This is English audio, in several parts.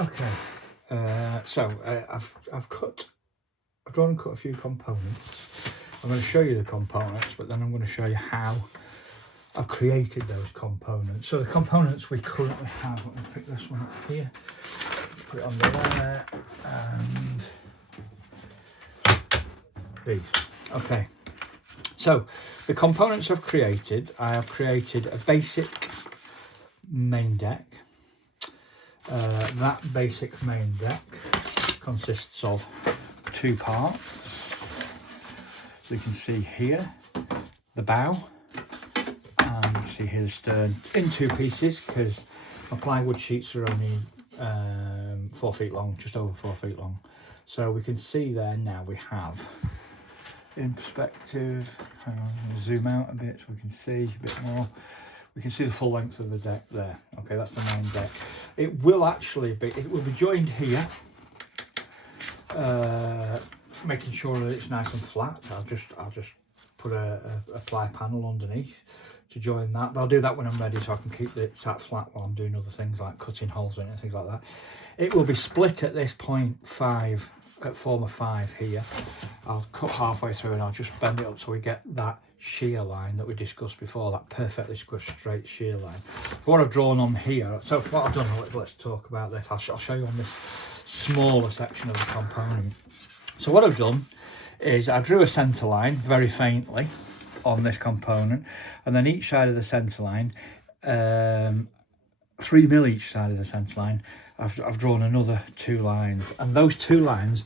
Okay, I've drawn and cut a few components. I'm going to show you the components, but then I'm going to show you how I've created those components. So the components we currently have, let me pick this one up here, put it on there, and these. Okay, so the components I've created, I have created a basic main deck. That basic main deck consists of two parts. So you can see here the bow, and you see here the stern in two pieces, because my plywood sheets are only 4 feet long, just over 4 feet long. So we can see there now we have, in perspective, hang on, I'll zoom out a bit so we can see a bit more. We can see the full length of the deck there. Okay, that's the main deck. It will actually be, it will be joined here, making sure that it's nice and flat. I'll just put a ply panel underneath to join that, but I'll do that when I'm ready, so I can keep it sat flat while I'm doing other things like cutting holes in it and things like that. It will be split at this point at form of 5 here. I'll cut halfway through and I'll just bend it up so we get that shear line that we discussed before, that perfectly squished straight shear line. What I've drawn on here, so what I've done, let's talk about this. I'll show you on this smaller section of the component. So what I've done is I drew a centre line very faintly on this component, and then each side of the centre line, 3 mil each side of the centre line, I've drawn another 2 lines, and those 2 lines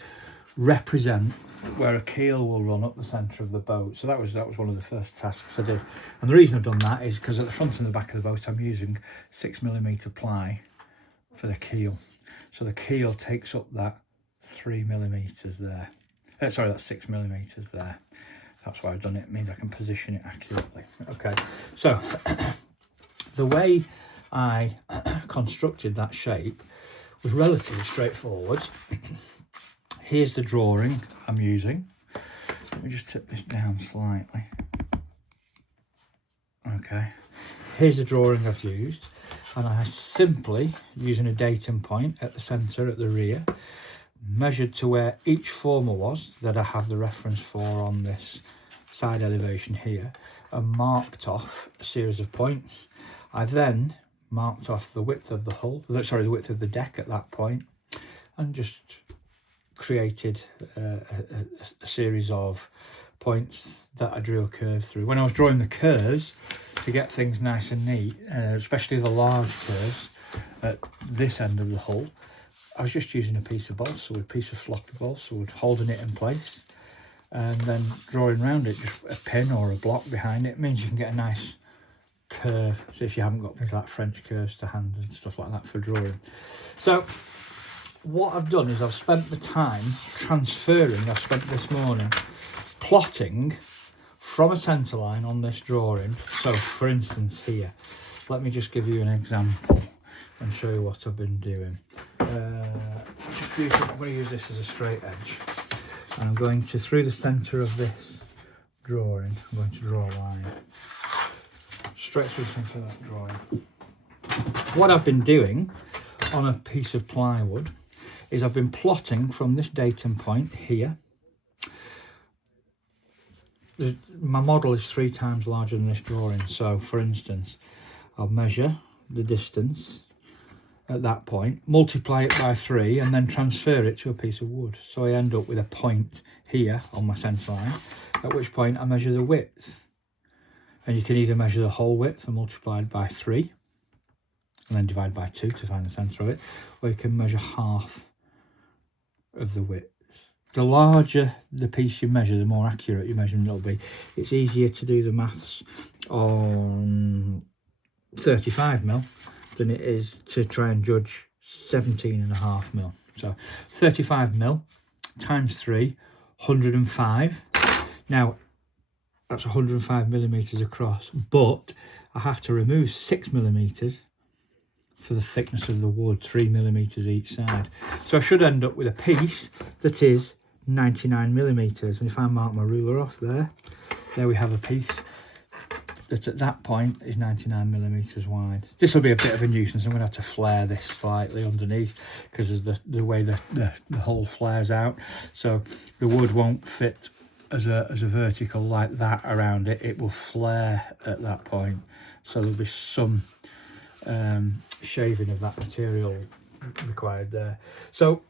represent where a keel will run up the centre of the boat. So that was one of the first tasks I did, and the reason I've done that is because at the front and the back of the boat I'm using 6mm ply for the keel, so the keel takes up that 3mm there. Sorry, that's 6mm there. That's why I've done it. It means I can position it accurately. Okay, so the way I constructed that shape was relatively straightforward. Here's the drawing I'm using. Let me just tip this down slightly. Okay, here's the drawing I've used, and I simply, using a datum point at the centre at the rear, measured to where each former was that I have the reference for on this side elevation here, and marked off a series of points. I then marked off the width of the hull, sorry, the width of the deck at that point, and just created a series of points that I drew a curve through. When I was drawing the curves to get things nice and neat, especially the large curves at this end of the hull, I was just using a piece of balsa wood, a piece of floppy balsa wood, holding it in place, and then drawing around it, just a pin or a block behind it. It means you can get a nice curve, so if you haven't got things like French curves to hand and stuff like that for drawing. So what I've done is I've spent the time transferring, I've spent this morning plotting from a centre line on this drawing. So for instance here, let me just give you an example and show you what I've been doing. I'm going to use this as a straight edge, and I'm going to, through the centre of this drawing, I'm going to draw a line straight through the centre of that drawing. What I've been doing on a piece of plywood is I've been plotting from this datum point here. My model is 3 times larger than this drawing, so for instance I'll measure the distance at that point, multiply it by 3, and then transfer it to a piece of wood. So I end up with a point here on my centre line, at which point I measure the width. And you can either measure the whole width and multiply it by 3, and then divide by 2 to find the centre of it, or you can measure half of the width. The larger the piece you measure, the more accurate your measurement will be. It's easier to do the maths on 35mm than it is to try and judge 17.5mm. So 35mm times 3, 105. Now that's 105mm across, but I have to remove 6mm for the thickness of the wood, 3mm each side. So I should end up with a piece that is 99mm. And if I mark my ruler off there we have a piece that at that point is 99mm wide. This will be a bit of a nuisance. I'm going to have to flare this slightly underneath because of the way the hole flares out. So the wood won't fit as a vertical like that around it. It will flare at that point. So there'll be some shaving of that material required there. So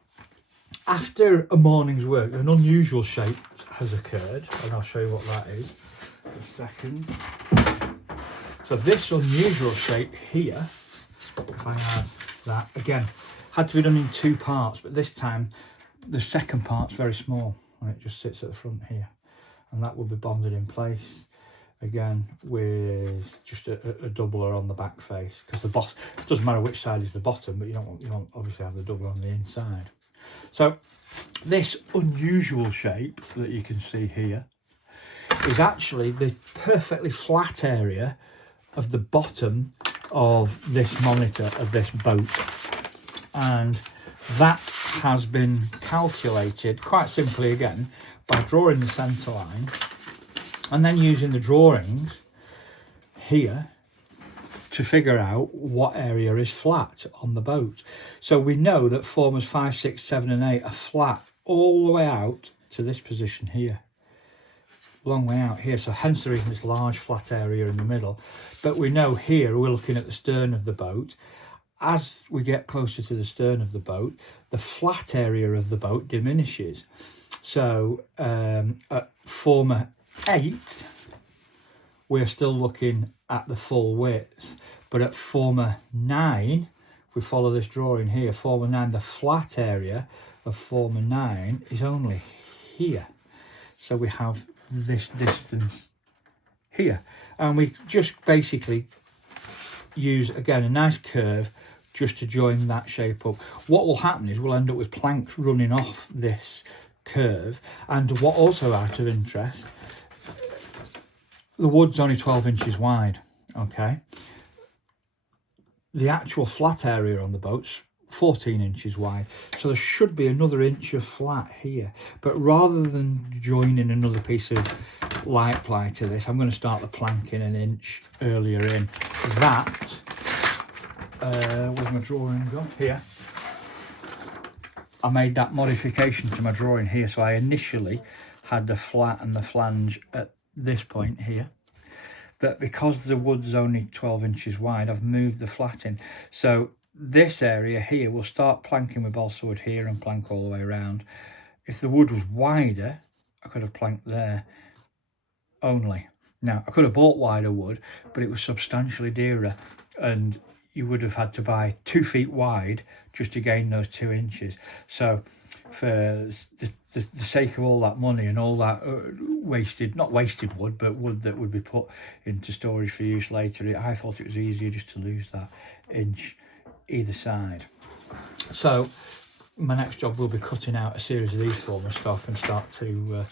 after a morning's work, an unusual shape has occurred, and I'll show you what that is in a second. So this unusual shape here, if I add that, again, had to be done in 2 parts, but this time the second part's very small and it just sits at the front here, and that will be bonded in place again with just a doubler on the back face, because the boss, it doesn't matter which side is the bottom, but you don't obviously have the doubler on the inside. So this unusual shape that you can see here is actually the perfectly flat area of the bottom of this monitor of this boat, and that has been calculated quite simply again by drawing the centre line and then using the drawings here to figure out what area is flat on the boat. So we know that formers 5, 6, 7 and 8 are flat all the way out to this position here, long way out here, so hence the reason this large flat area in the middle. But we know here we're looking at the stern of the boat. As we get closer to the stern of the boat, the flat area of the boat diminishes. So at former 8 we're still looking at the full width, but at former 9, if we follow this drawing here, former 9, the flat area of former 9 is only here. So we have this distance here, and we just basically use again a nice curve just to join that shape up. What will happen is we'll end up with planks running off this curve, and what also out of interest, the wood's only 12 inches wide, okay? The actual flat area on the boat's 14 inches wide, so there should be another inch of flat here. But rather than joining another piece of light ply to this, I'm going to start the planking an inch earlier in. That, where's my drawing gone? Here. I made that modification to my drawing here, so I initially had the flat and the flange at this point here, but because the wood's only 12 inches wide, I've moved the flat in. So this area here will start planking with balsa wood here and plank all the way around. If the wood was wider, I could have planked there only. Now, I could have bought wider wood, but it was substantially dearer, and you would have had to buy 2 feet wide just to gain those 2 inches. So for the sake of all that money and all that wasted, not wasted wood, but wood that would be put into storage for use later, I thought it was easier just to lose that inch either side. So my next job will be cutting out a series of these former stock and start to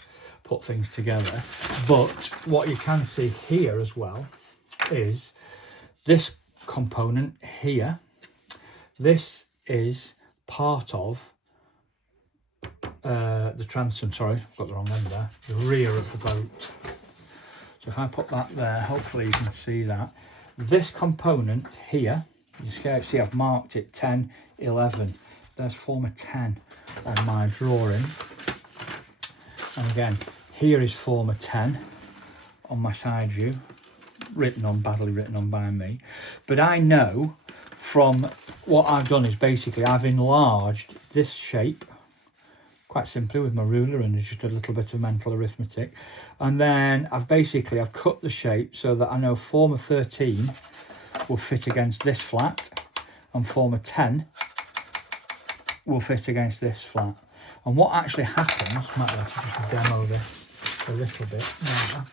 put things together. But what you can see here as well is this component here. This is part of the transom, sorry, I've got the wrong end there, the rear of the boat. So if I put that there, hopefully you can see that. This component here, you can see I've marked it 10, 11. There's former 10 on my drawing. And again, here is former 10 on my side view, badly written on by me. But I know from what I've done is basically I've enlarged this shape quite simply with my ruler and just a little bit of mental arithmetic, and then I've cut the shape so that I know former 13 will fit against this flat and former 10 will fit against this flat. And what actually happens, might have to just demo this a little bit now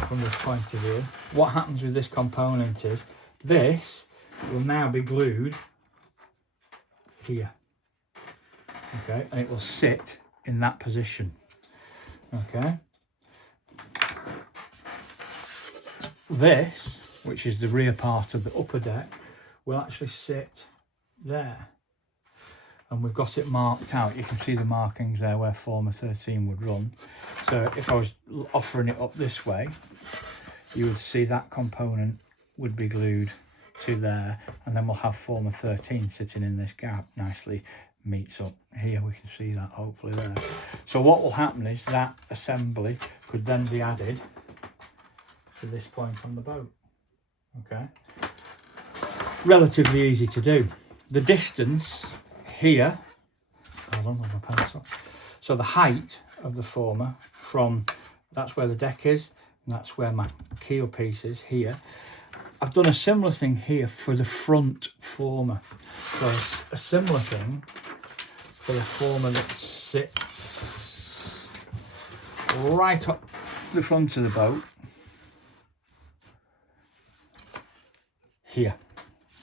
from this point of view. What happens with this component is this will now be glued here. Okay, and it will sit in that position. Okay, this, which is the rear part of the upper deck, will actually sit there, and we've got it marked out. You can see the markings there where former 13 would run. So if I was offering it up this way, you would see that component would be glued to there, and then we'll have former 13 sitting in this gap, nicely meets up here. We can see that hopefully there. So what will happen is that assembly could then be added to this point on the boat. Okay, relatively easy to do. The distance here, hold on with my pencil, so the height of the former from, that's where the deck is, and that's where my keel piece is here. I've done a similar thing here for the front former. So a similar thing for the former that sits right up the front of the boat here.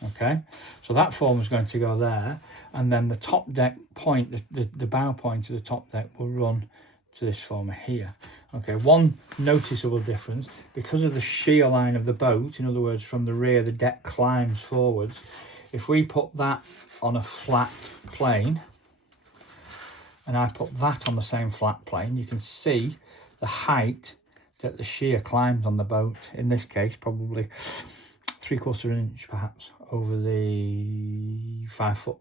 Okay, so that former is going to go there, and then the top deck point, the bow point of the top deck will run to this former here. Okay, one noticeable difference, because of the shear line of the boat, in other words, from the rear the deck climbs forwards. If we put that on a flat plane, and I put that on the same flat plane, you can see the height that the shear climbs on the boat, in this case probably 3/4 inch perhaps, over the 5'2"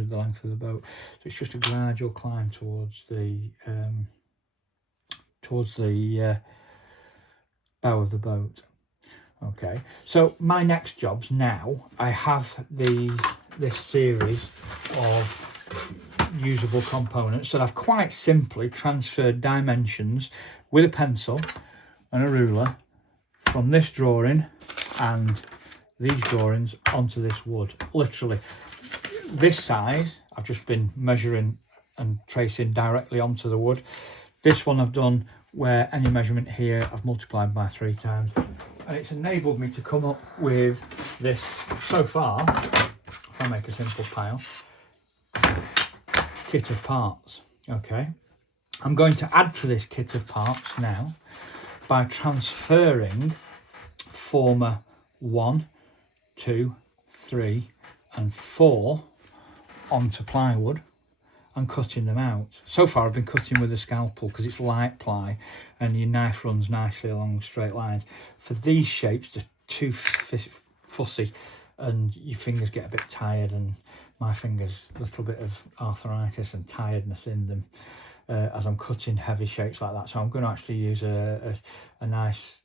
of the length of the boat. So it's just a gradual climb towards the bow of the boat. Okay, so my next jobs now, I have this series of usable components that I've quite simply transferred dimensions with a pencil and a ruler from this drawing and these drawings onto this wood. Literally this size I've just been measuring and tracing directly onto the wood. This one I've done where any measurement here I've multiplied by 3 times, and it's enabled me to come up with this, so far, if I make a simple pile, kit of parts. Okay, I'm going to add to this kit of parts now by transferring former 1, 2, 3 and 4 onto plywood and cutting them out. So far I've been cutting with a scalpel because it's light ply and your knife runs nicely along straight lines. For these shapes, they're too fussy and your fingers get a bit tired, and my fingers, a little bit of arthritis and tiredness in them as I'm cutting heavy shapes like that. So I'm going to actually use a nice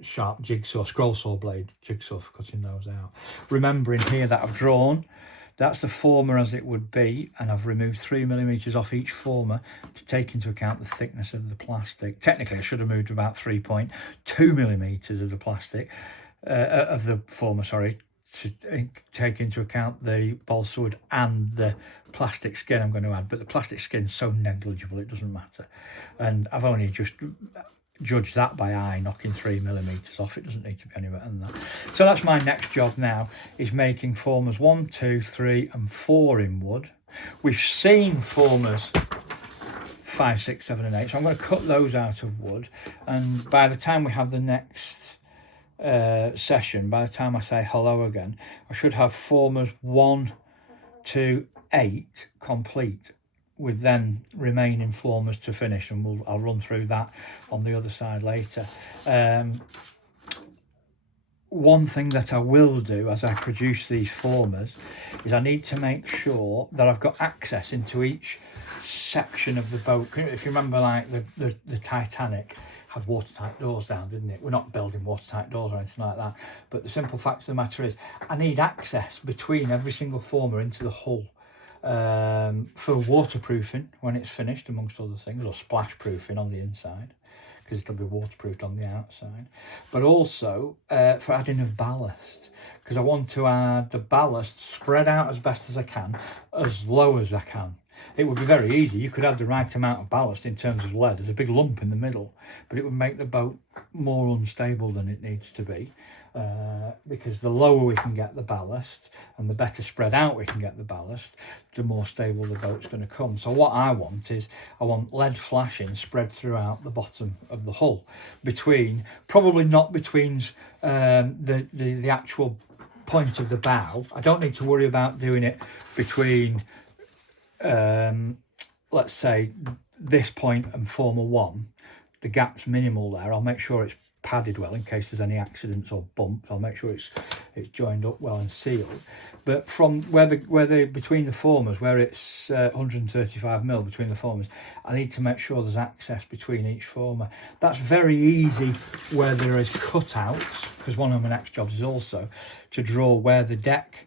sharp jigsaw, scroll saw blade jigsaw for cutting those out. Remembering here that I've drawn, that's the former as it would be, and I've removed 3mm off each former to take into account the thickness of the plastic. Technically I should have moved about 3.2mm of the plastic, of the former, sorry, to take into account the balsa wood and the plastic skin I'm going to add, but the plastic skin's so negligible it doesn't matter, and I've only just judge that by eye, knocking 3mm off. It doesn't need to be any better than that. So that's my next job now, is making formers 1, 2, 3 and 4 in wood. We've seen formers 5, 6, 7 and 8, so I'm going to cut those out of wood, and by the time we have the next session, by the time I say hello again, I should have formers 1 to 8 complete, with then remaining formers to finish, and I'll run through that on the other side later. One thing that I will do as I produce these formers is I need to make sure that I've got access into each section of the boat. If you remember, like the Titanic had watertight doors down, didn't it? We're not building watertight doors or anything like that, but the simple fact of the matter is I need access between every single former into the hull, for waterproofing when it's finished, amongst other things, or splash proofing on the inside because it'll be waterproofed on the outside, but also for adding of ballast, because I want to add the ballast spread out as best as I can, as low as I can. It would be very easy, you could add the right amount of ballast in terms of lead. There's a big lump in the middle, but it would make the boat more unstable than it needs to be, because the lower we can get the ballast and the better spread out we can get the ballast, the more stable the boat's going to come. So what I want is, I want lead flashing spread throughout the bottom of the hull, between, probably not between the actual point of the bow. I don't need to worry about doing it between let's say this point and former 1. The gap's minimal there. I'll make sure it's padded well in case there's any accidents or bumps. I'll make sure it's joined up well and sealed. But from between the formers, where it's 135mm between the formers, I need to make sure there's access between each former. That's very easy where there is cutouts, because one of my next jobs is also to draw where the deck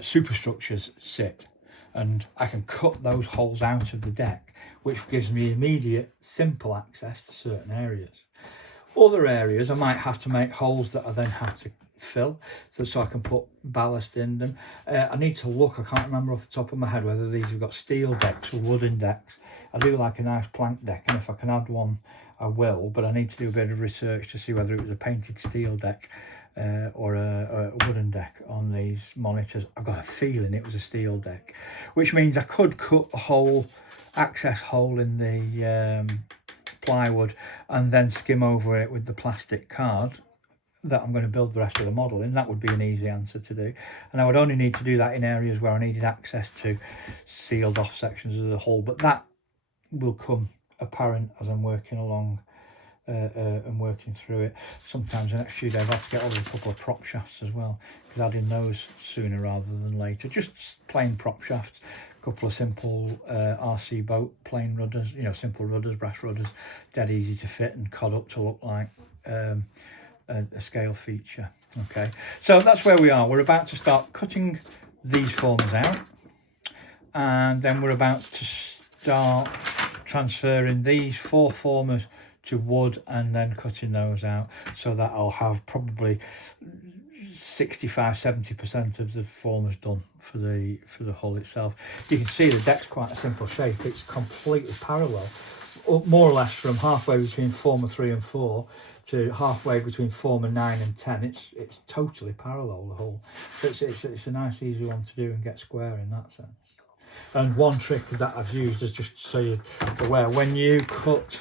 superstructures sit, and I can cut those holes out of the deck, which gives me immediate simple access to certain areas. Other areas I might have to make holes that I then have to fill so I can put ballast in them. I need to look, I can't remember off the top of my head whether these have got steel decks or wooden decks. I do like a nice plank deck, and if I can add one I will, but I need to do a bit of research to see whether it was a painted steel deck or a wooden deck on these monitors. I've got a feeling it was a steel deck, which means I could cut a hole, access hole in the plywood, and then skim over it with the plastic card that I'm going to build the rest of the model in. That would be an easy answer to do, and I would only need to do that in areas where I needed access to sealed off sections of the hull, but that will come apparent as I'm working along and working through it. Sometimes the next few days I'll have to get over a couple of prop shafts as well, because adding those sooner rather than later. Just plain prop shafts, a couple of simple RC boat plain rudders, you know, simple rudders, brass rudders, dead easy to fit and cod up to look like a scale feature. Okay, so that's where we are. We're about to start cutting these formers out, and then we're about to start transferring these 4 formers to wood and then cutting those out, so that I'll have probably 65-70% of the formers done for the hull itself. You can see the deck's quite a simple shape. It's completely parallel, more or less from halfway between former 3 and 4 to halfway between former 9 and 10. It's totally parallel, the hull. So it's a nice easy one to do and get square in that sense. And one trick that I've used is just so you're aware, when you cut,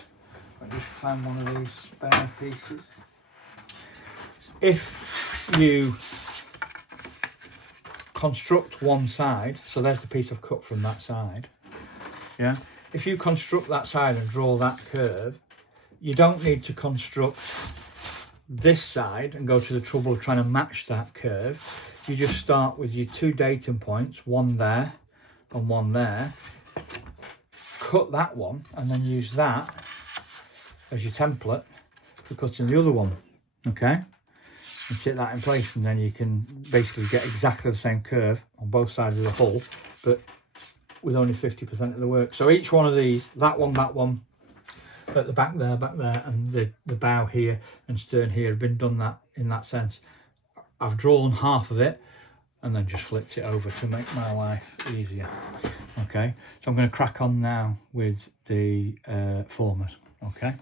I just found one of these spare pieces. If you construct one side, so there's the piece I've cut from that side, yeah, if you construct that side and draw that curve, you don't need to construct this side and go to the trouble of trying to match that curve. You just start with your 2 datum points, one there and one there, cut that one, and then use that as your template for cutting the other one. Okay, and sit that in place, and then you can basically get exactly the same curve on both sides of the hull, but with only 50% of the work. So each one of these, that one at the back there, and the bow here and stern here have been done that in that sense. I've drawn half of it and then just flipped it over to make my life easier. Okay, so I'm going to crack on now with the formers. Okay,